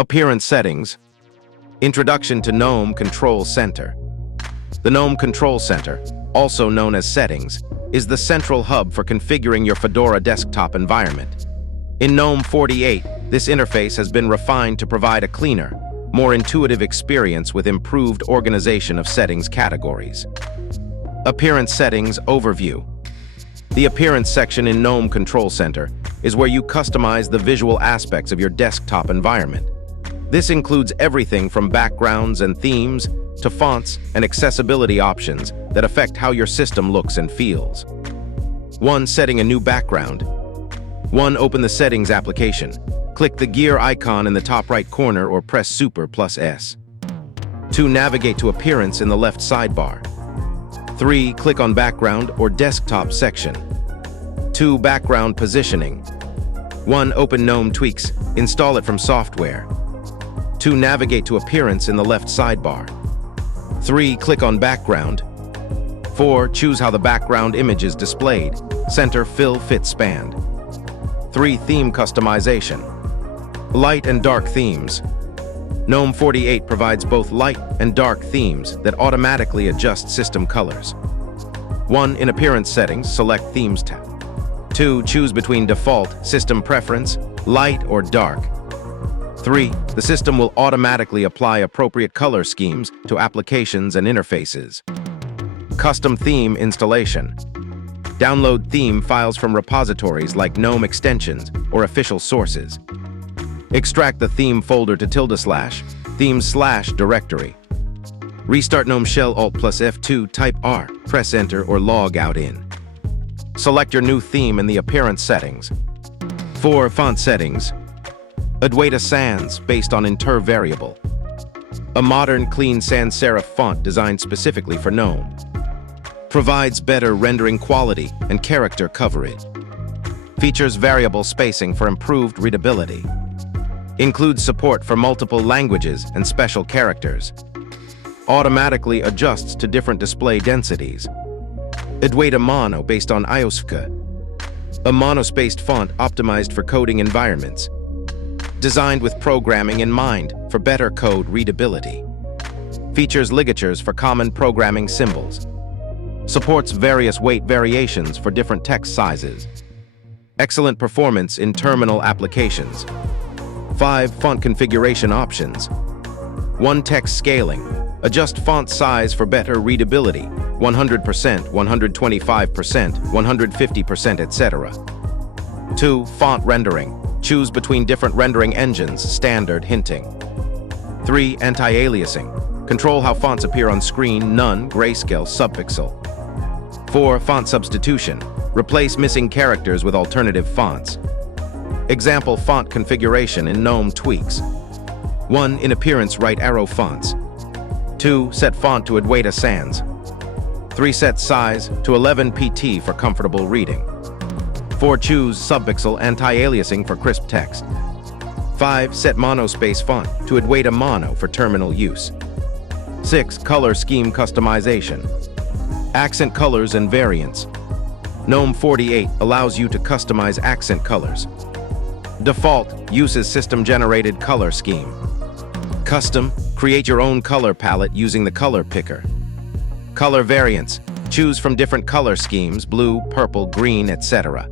Appearance settings. Introduction to GNOME Control Center. The GNOME Control Center, also known as Settings, is the central hub for configuring your Fedora desktop environment. In GNOME 48, this interface has been refined to provide a cleaner, more intuitive experience with improved organization of settings categories. Appearance Settings Overview. The Appearance section in GNOME Control Center is where you customize the visual aspects of your desktop environment. This includes everything from backgrounds and themes to fonts and accessibility options that affect how your system looks and feels. 1. Setting a new background. 1. Open the Settings application. Click the gear icon in the top right corner or press Super plus S. 2. Navigate to Appearance in the left sidebar. 3. Click on Background or Desktop section. 2. Background Positioning. 1. Open GNOME Tweaks. Install it from Software. 2. Navigate to Appearance in the left sidebar. 3. Click on Background. 4. Choose how the background image is displayed. Center, Fill, Fit, Span. 3. Theme Customization. Light and dark themes. GNOME 48 provides both light and dark themes that automatically adjust system colors. 1. In Appearance Settings, select Themes tab. 2. Choose between Default, System Preference, Light or Dark. 3. The system will automatically apply appropriate color schemes to applications and interfaces. Custom Theme Installation. Download theme files from repositories like GNOME extensions or official sources. Extract the theme folder to /themes/ directory. Restart GNOME Shell Alt plus F2, type R, press Enter or log out in. Select your new theme in the Appearance settings. 4. Font Settings. Adwaita Sans, based on inter variable. A modern, clean sans serif font designed specifically for GNOME. Provides better rendering quality and character coverage. Features variable spacing for improved readability. Includes support for multiple languages and special characters. Automatically adjusts to different display densities. Adwaita Mono, based on iOSFK. A monospaced font optimized for coding environments. Designed with programming in mind for better code readability. Features ligatures for common programming symbols. Supports various weight variations for different text sizes. Excellent performance in terminal applications. 5. Font configuration options. 1. Text scaling. Adjust font size for better readability. 100%, 125%, 150%, etc. 2. Font rendering. Choose between different rendering engines, standard, hinting. 3. Anti-aliasing. Control how fonts appear on screen, none, grayscale, subpixel. 4. Font substitution. Replace missing characters with alternative fonts. Example font configuration in GNOME Tweaks. 1. In Appearance, right arrow fonts. 2. Set font to Adwaita Sans. 3. Set size to 11 pt for comfortable reading. 4. Choose subpixel anti-aliasing for crisp text. 5. Set monospace font to Adwaita Mono for terminal use. 6. Color scheme customization. Accent colors and variants. GNOME 48 allows you to customize accent colors. Default uses system-generated color scheme. Custom, create your own color palette using the color picker. Color variants, choose from different color schemes, blue, purple, green, etc.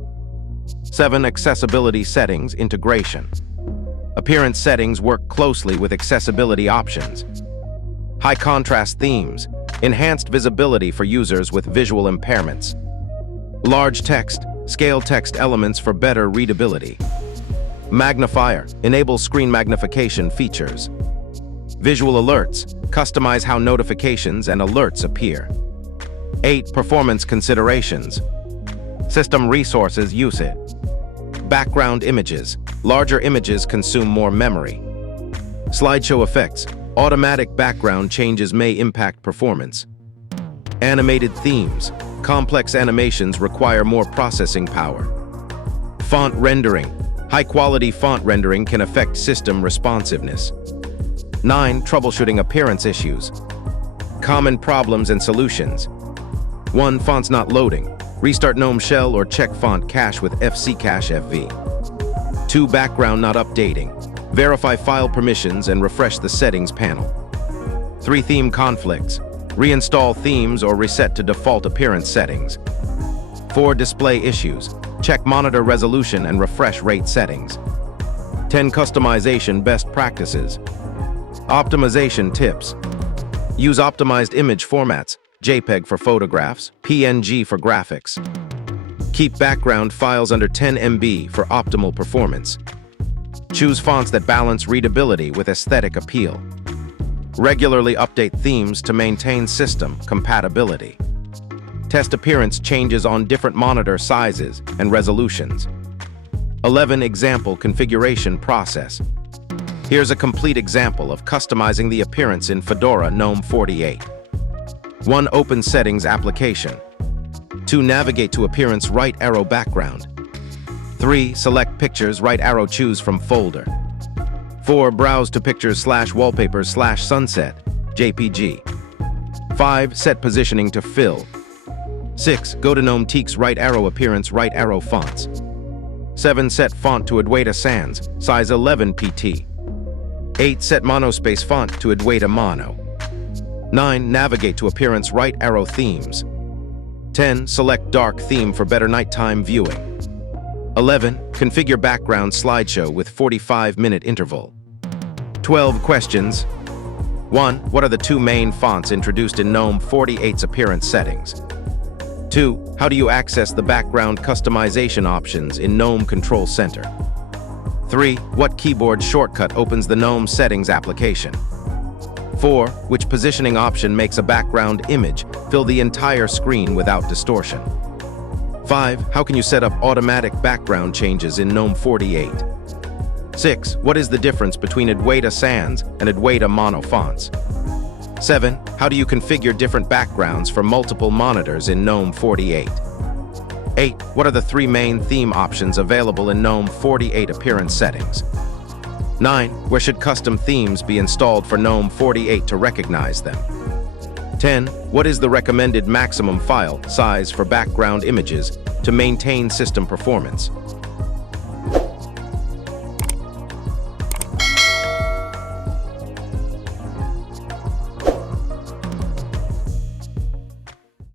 7. Accessibility settings integration. Appearance settings work closely with accessibility options. High contrast themes, enhanced visibility for users with visual impairments. Large text, scale text elements for better readability. Magnifier, enable screen magnification features. Visual alerts, customize how notifications and alerts appear. 8. Performance considerations. System resources usage. Background images. Larger images consume more memory. Slideshow effects. Automatic background changes may impact performance. Animated themes. Complex animations require more processing power. Font rendering. High-quality font rendering can affect system responsiveness. 9. Troubleshooting appearance issues. Common problems and solutions. 1. Fonts not loading. Restart GNOME Shell or check font cache with fccache fv. 2. Background not updating. Verify file permissions and refresh the settings panel. 3 theme conflicts. Reinstall themes or reset to default appearance settings. 4 display issues. Check monitor resolution and refresh rate settings. 10 customization best practices. Optimization tips. Use optimized image formats, JPEG for photographs, PNG for graphics. Keep background files under 10 MB for optimal performance. Choose fonts that balance readability with aesthetic appeal. Regularly update themes to maintain system compatibility. Test appearance changes on different monitor sizes and resolutions. 11 example configuration process. Here's a complete example of customizing the appearance in Fedora GNOME 48. 1. Open Settings application. 2. Navigate to appearance right arrow background. 3. Select pictures right arrow choose from folder. 4. Browse to pictures/wallpapers/sunset, JPG. 5. Set positioning to fill. 6. Go to GNOME Teaks right arrow appearance right arrow fonts. 7. Set font to Adwaita Sans, size 11 pt. 8. Set monospace font to Adwaita Mono. 9. Navigate to appearance right arrow themes. 10. Select dark theme for better nighttime viewing. 11. Configure background slideshow with 45-minute interval. 12 questions. 1. What are the 2 main fonts introduced in GNOME 48's appearance settings? 2. How do you access the background customization options in GNOME Control Center? 3. What keyboard shortcut opens the GNOME Settings application? 4. Which positioning option makes a background image fill the entire screen without distortion? 5. How can you set up automatic background changes in GNOME 48? 6. What is the difference between Adwaita Sans and Adwaita Mono fonts? 7. How do you configure different backgrounds for multiple monitors in GNOME 48? 8. What are the 3 main theme options available in GNOME 48 appearance settings? 9. Where should custom themes be installed for GNOME 48 to recognize them? 10. What is the recommended maximum file size for background images to maintain system performance?